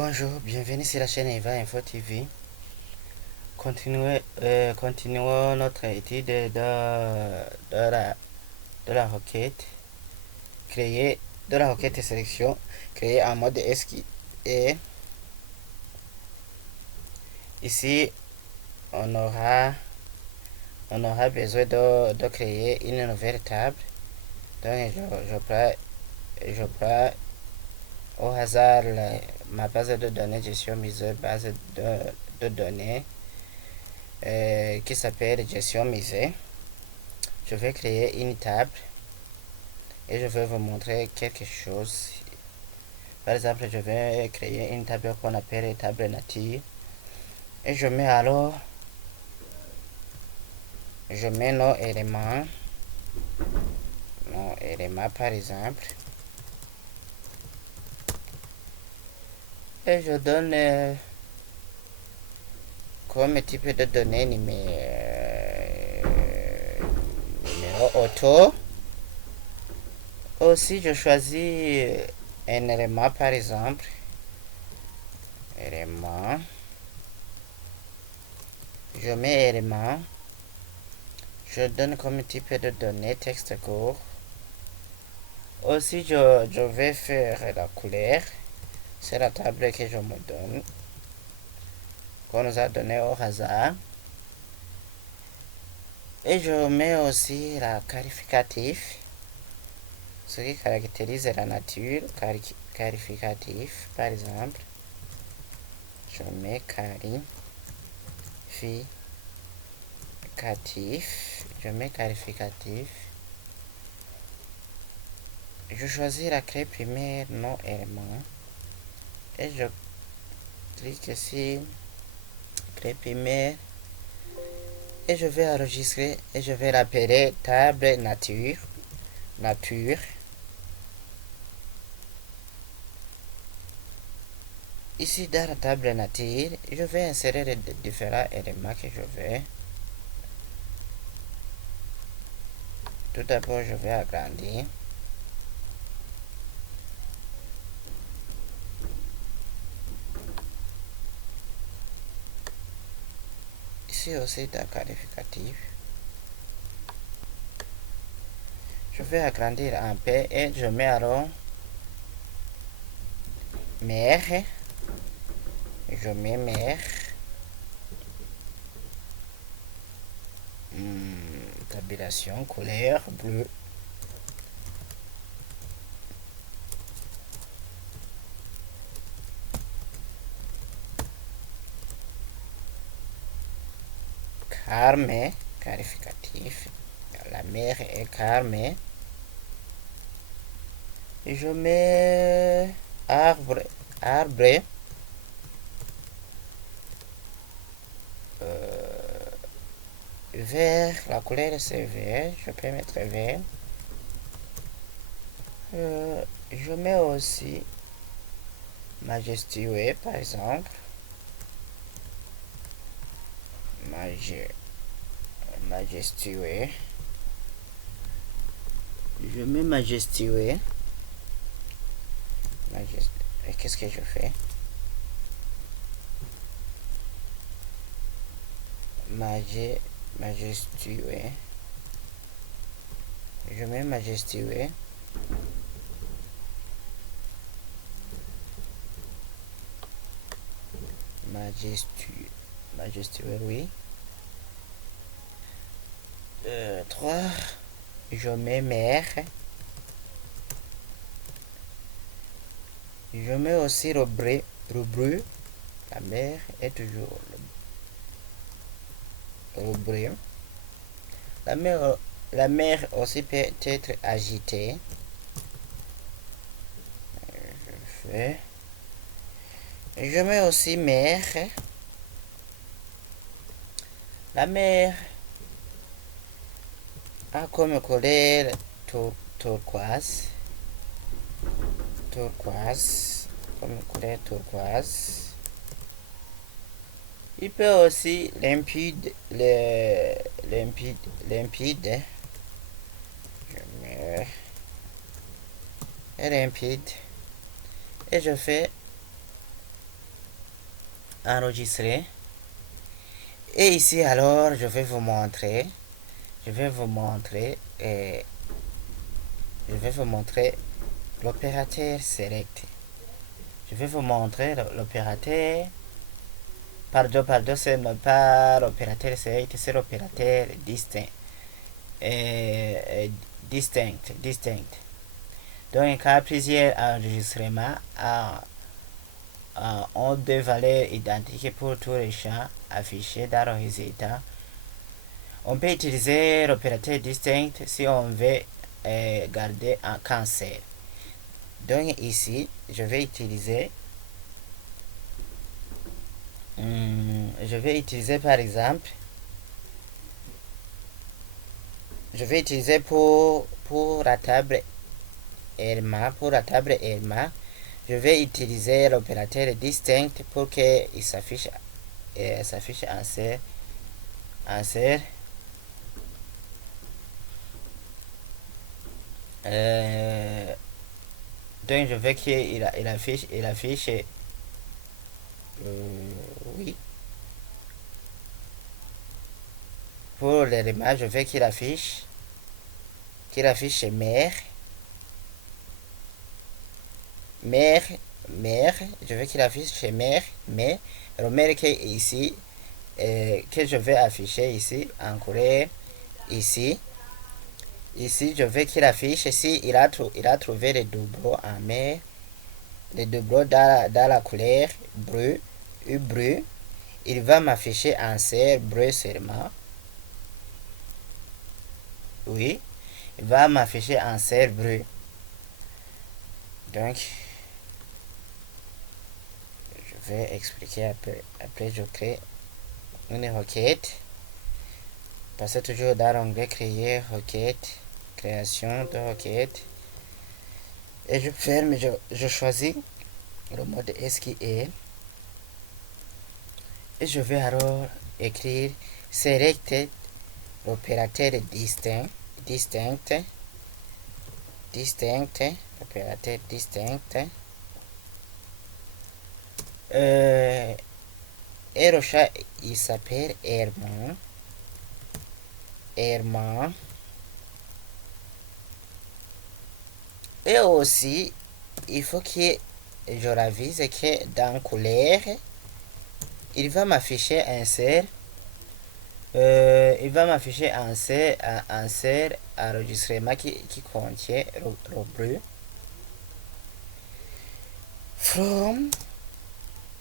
Bonjour, bienvenue sur la chaîne Eva Info TV. Continuons notre étude de la requête créée, de la requête sélection créée en mode SQL. Et ici, on aura, on aura besoin de créer une nouvelle table. Donc, je prends au hasard ma base de données gestion misère, base de données qui s'appelle gestion misère. Je vais créer une table et je vais vous montrer quelque chose. Par exemple, je vais créer une table qu'on appelle table nature et je mets nos éléments par exemple, et je donne comme type de données numéro auto. Aussi, je choisis un élément par exemple, élément, je mets élément, je donne comme type de données texte court. Aussi, je vais faire la couleur. C'est la table que je me donne, qu'on nous a donné au hasard. Et je mets aussi la qualificatif, ce qui caractérise la nature, qualificatif, par exemple. Je mets qualificatif. Je choisis la clé primaire non élément et je clique ici, clé primaire, et je vais enregistrer et je vais l'appeler table nature. Ici dans la table nature, je vais insérer les différents éléments que je veux. Tout d'abord, je vais agrandir. Ici aussi dans qualificatif, je vais agrandir un peu et je mets alors mère. Je mets mère. Tabulation, couleur, bleu. Carme, qualificatif. La mère est carme. Et je mets arbre. Vert, la couleur c'est vert. Je peux mettre vert. Je mets aussi majestueux par exemple. Majestueux. Je mets majestueux. Et qu'est-ce que je fais? Majestueux. Je mets majestueux. Majestueux, oui. 3. Je mets mère. Je mets aussi le bleu. La mer est toujours le bleu. La mer aussi peut être agitée. Je mets aussi mer. La mer a comme couleur turquoise. Comme couleur turquoise. Il peut aussi limpide. Je mets limpide. Et je fais enregistrer. Et ici, alors, je vais vous montrer l'opérateur select. Je vais vous montrer l'opérateur. Pardon, ce n'est pas l'opérateur select, c'est l'opérateur distinct. Distinct. Donc, il y a plusieurs enregistrements ont deux valeurs identiques pour tous les champs affichés dans le résultat. On peut utiliser l'opérateur distinct si on veut garder un cancer. Donc ici, je vais utiliser par exemple, pour la table ELMA, je vais utiliser l'opérateur distinct pour qu'il s'affiche en serre. Donc je veux qu'il affiche oui. Pour l'élément, je veux qu'il affiche mère. Je veux qu'il affiche chez mère, mais remarquez ici que je vais afficher ici en couleur ici. Ici, je veux qu'il affiche ici, il a trouvé les doublons en mer, les doublons dans la couleur bleu, il va m'afficher en serre bleu seulement. Oui, il va m'afficher en serre bleu. Donc, je vais expliquer après je crée une requête. Passez toujours dans l'onglet créer requête, création de requête. Et je ferme, je choisis le mode SQL. Et je vais alors écrire selected l'opérateur distinct, opérateur distinct. Et le chat, il s'appelle Herman. Et aussi, il faut que je ravise que dans couleur, il va m'afficher un serre. Il va m'afficher un serre enregistrement qui contient le bleu. From.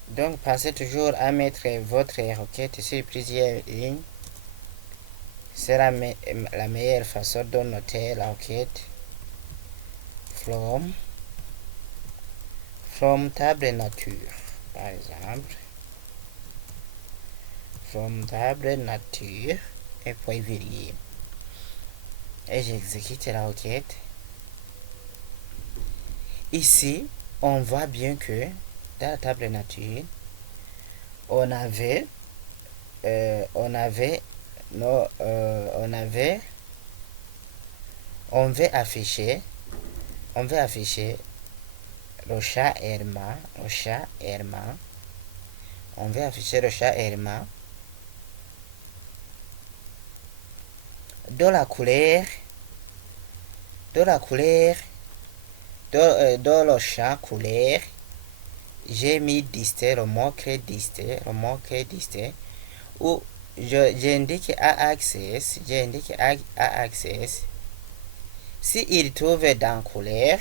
Donc, pensez toujours à mettre votre requête sur plusieurs lignes. C'est la meilleure façon de noter la requête. From table nature, par exemple. From table nature et point virgule. Et j'exécute la requête. Ici, on voit bien que dans la table nature, on veut afficher le chat Herman. On veut afficher le chat Herman de la couleur de le chat couleur. J'ai mis disté, le mot-clé disté, où j'indique à access, si il trouve dans couleur,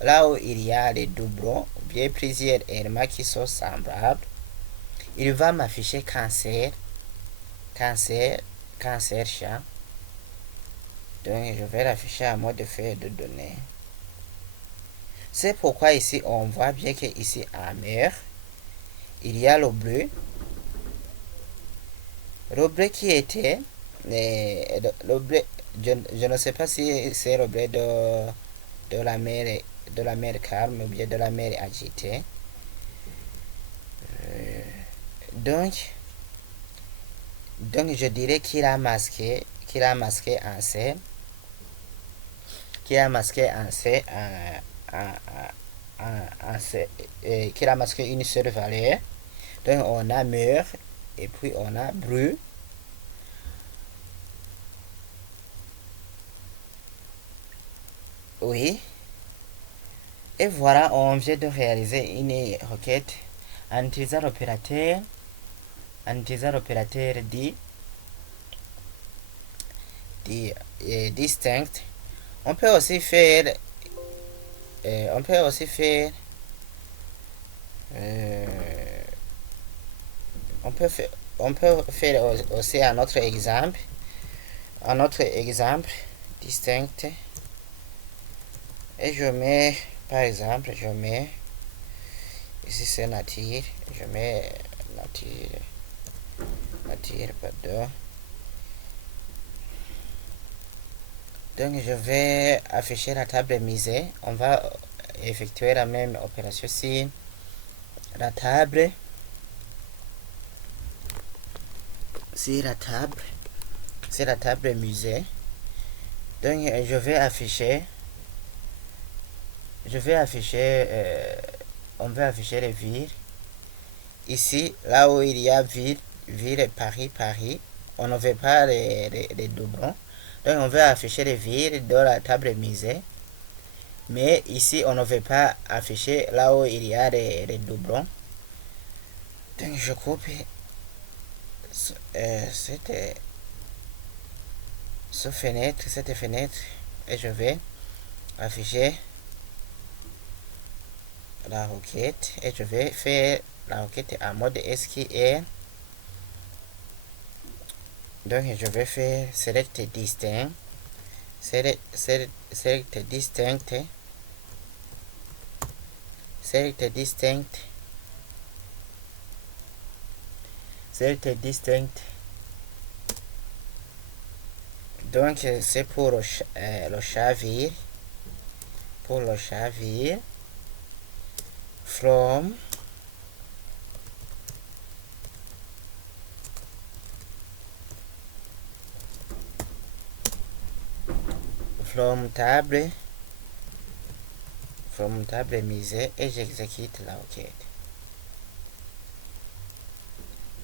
là où il y a les doublons, ou bien plusieurs éléments qui sont semblables, il va m'afficher cancer chat. Donc je vais l'afficher en mode feuille de données. C'est pourquoi ici on voit bien que ici en mer, il y a le bleu qui était le bleu, je ne sais pas si c'est le bleu de la mer calme ou bien de la mer agitée. Donc je dirais qu'il a masqué un C, qu'il a masqué une seule valeur. Donc on a mur et puis on a bru. Oui. Et voilà, on vient de réaliser une requête en utilisant l'opérateur distinct. On peut aussi faire on peut aussi faire euh, on peut faire aussi un autre exemple distinct, et je mets par exemple, je mets ici c'est nature, je mets nature pardon. Donc je vais afficher la table musée. On va effectuer la même opération sur la table. Sur la table musée. Donc on va afficher les villes. Ici, là où il y a ville Paris, on ne veut pas les doublons. Donc on va afficher les villes dans la table musée. Mais ici, on ne veut pas afficher là où il y a les doublons. Donc je coupe cette fenêtre, et je vais afficher la requête, et je vais faire la requête en mode SQL. Donc je vais faire select distinct, donc c'est pour le chavir, from table musée, et j'exécute la requête.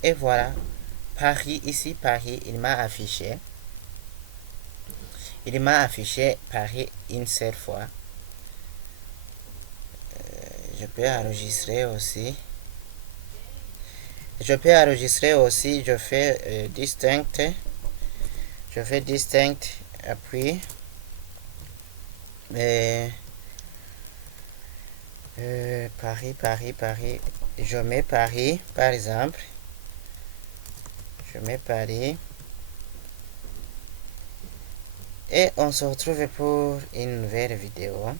Et voilà, Paris, ici Paris, il m'a affiché Paris une seule fois. Je peux enregistrer aussi, je fais distinct, puis Paris, je mets Paris par exemple, et on se retrouve pour une nouvelle vidéo.